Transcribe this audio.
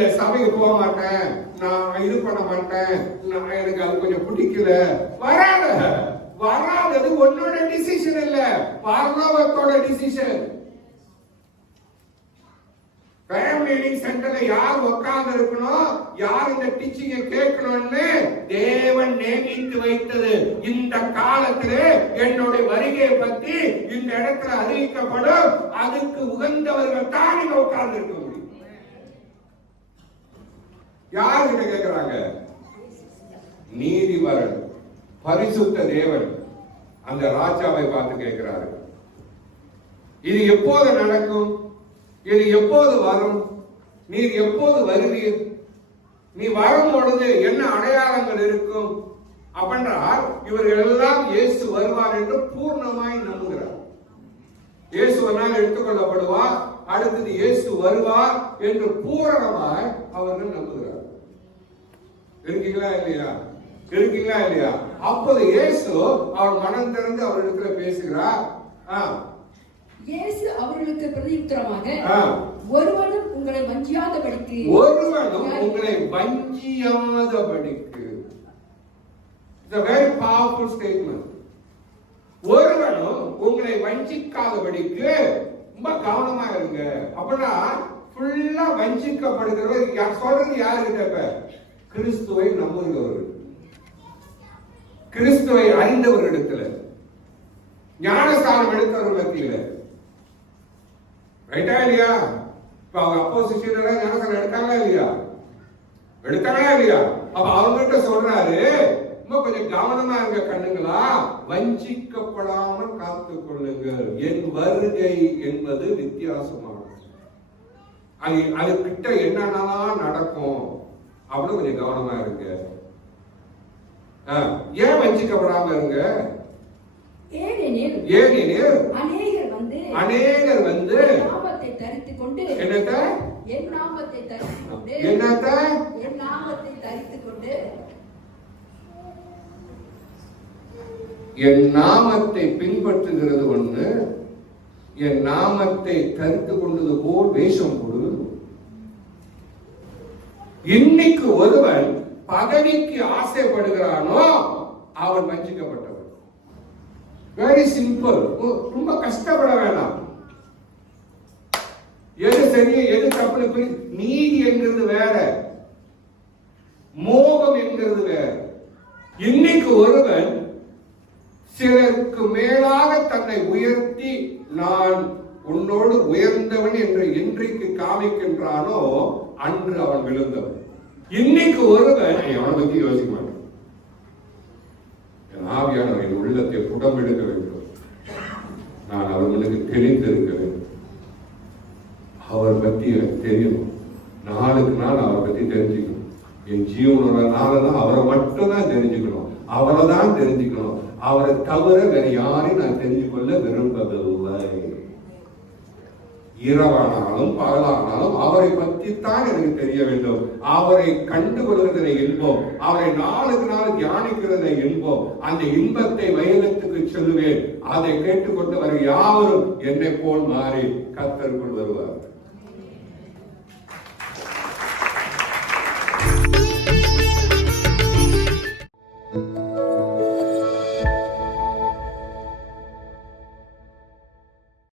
இந்த சபைக்கு போக மாட்டேன், நான் இது பண்ண மாட்டேன், எனக்கு அது கொஞ்சம் பிடிக்கல, வராதது உன்னோட டிசிஷன் இல்ல, பரலோகத்தோட டிசிஷன். பிரேயர் மீட்டிங் சென்டர்ல யார் உட்கார்ந்து இருக்கணும், யார் இந்த டீச்சிங்க கேட்கணும்னு தேவன் நியமித்து வைத்தது. இந்த காலத்திலே என்னுடைய வருகையை பற்றி இந்த இடத்துல அறிவிக்கப்படும், அதுக்கு உகந்தவர்கள் தான் நீங்க உட்கார்ந்து இருக்க முடியும். யாருக்கிட்ட கேட்கிறாங்க? நீதிபரன் பரிசுத்த தேவன் அந்த ராஜாவை பார்த்து கேட்கிறாரு, இது எப்போது நடக்கும், இது எப்போது வரும், நீர் எப்போது வருவீர், நீ வரும் பொழுது என்ன அடையாளங்கள் இருக்கும் அப்படின்றால் இவர்கள் எல்லாம் இயேசு வருவார் என்று பூர்ணமாய் நம்புகிறார். இயேசு வந்தால் எடுத்துக்கொள்ளப்படுவார், அடுத்தது இயேசு வருவார் என்று பூரணமாய் அவர்கள் நம்புகிறார். இருக்கீங்களா இல்லையா? இருக்கீங்களா இல்லையா? அப்போது இயேசு அவர் மனம் திறந்து அவரிடத்துல பேசுகிறார். இயேசு அவர்களுக்கு பிரதியுத்தரமாக, ஒருவனும் உங்களை வஞ்சியாதபடிக்கு, ஒருவனும் உங்களை வஞ்சியாதபடிக்கு. It's a very powerful statement. ஒருவனும் உங்களை வஞ்சிக்காதபடிக்கு ரொம்ப கவனமா இருங்க. அப்படின்னா ஃபுல்லா வஞ்சிக்கப்படுகிறவர் யார் சொல்றது? யாருக்கிட்ட? இப்ப கிறிஸ்துவை நம்புகிறவர்கள், கிறிஸ்துவை அறிந்தவர்களிடத்துல, ஞானஸ்தானம் எடுத்தவர்கள் மத்தியில. ரைட்டா இல்லையா? இப்ப அவங்க அப்போஸ்தலர் ஞானஸ்தானம் எடுத்தாங்களா இல்லையா? எடுத்தாங்களா இல்லையா? அப்ப அவங்ககிட்ட சொல்றாரு, கொஞ்சம் கவனமா இருங்க கண்ணுங்களா, வஞ்சிக்கப்படாமல் காத்துக் கொள்ளுங்கள். என் வருகை என்பது வித்தியாசமானது, அது கிட்ட என்னென்னலாம் நடக்கும் அப்படின்னு கொஞ்சம் கவனமா இருங்க. ஏன் வஞ்சிக்கப்படாம இருங்க? ஏனெனில் அநேகர் வந்து நாமத்தை தரித்துக் கொண்டு, என்னத்த என் நாமத்தை தரித்துக் கொண்டு, என்னத்த என் நாமத்தை தரித்துக் கொண்டு, என் நாமத்தை பின்பற்றுகிறது ஒண்ணு, என் நாமத்தை தரித்து கொண்டது போல் வேஷம் கொடு. இன்னைக்கு ஒருவன் பதவிக்கு ஆசைப்படுகிறானோ அவன் வஞ்சிக்கப்பட்டவன். Very simple. ரொம்ப கஷ்டப்பட வேண்டாம். எது சரி எது தப்பு, நீதி என்கிறது வேற, மோகம் என்கிறது வேற. இன்னைக்கு ஒருவன் சிலருக்கு மேலாக தன்னை உயர்த்தி நான் உன்னோடு உயர்ந்தவன் என்று என்றைக்கு காமிக்கின்றானோ அன்று அவன் விழுந்தவன். இன்னைக்கு ஒருவன் அவனை பத்தி யோசிக்க மாட்டான். ஆவியானவர் என் உள்ளத்தை புடம் எடுக்க வேண்டும், நான் அவர்களுக்கு தெரிந்திருக்க வேண்டும், அவர் பத்தி எனக்கு தெரியணும், நாளுக்கு நாள் அவரை பத்தி தெரிஞ்சுக்கணும். என் ஜீவனோட நாளெல்லாம் அவரை மட்டும் தான் தெரிஞ்சுக்கணும், அவரை தான் தெரிஞ்சுக்கணும். அவரை தவிர வேற யாரையும் நான் தெரிஞ்சு கொள்ள விரும்பவில்லை. இரவானாலும் பகலானாலும் அவரை பற்றி தான் எனக்கு தெரிய வேண்டும். அவரை கண்டு கொள்கிறதை இன்பம், அவரை நாளுக்கு நாள் தியானிக்கிறதை இன்பம். அந்த இன்பத்தை வயலத்துக்கு சொல்லுவேன். அதை கேட்டுக்கொண்டு வர யாவரும் என்னை போல் மாறி கர்த்தருக்குள் வருவார்.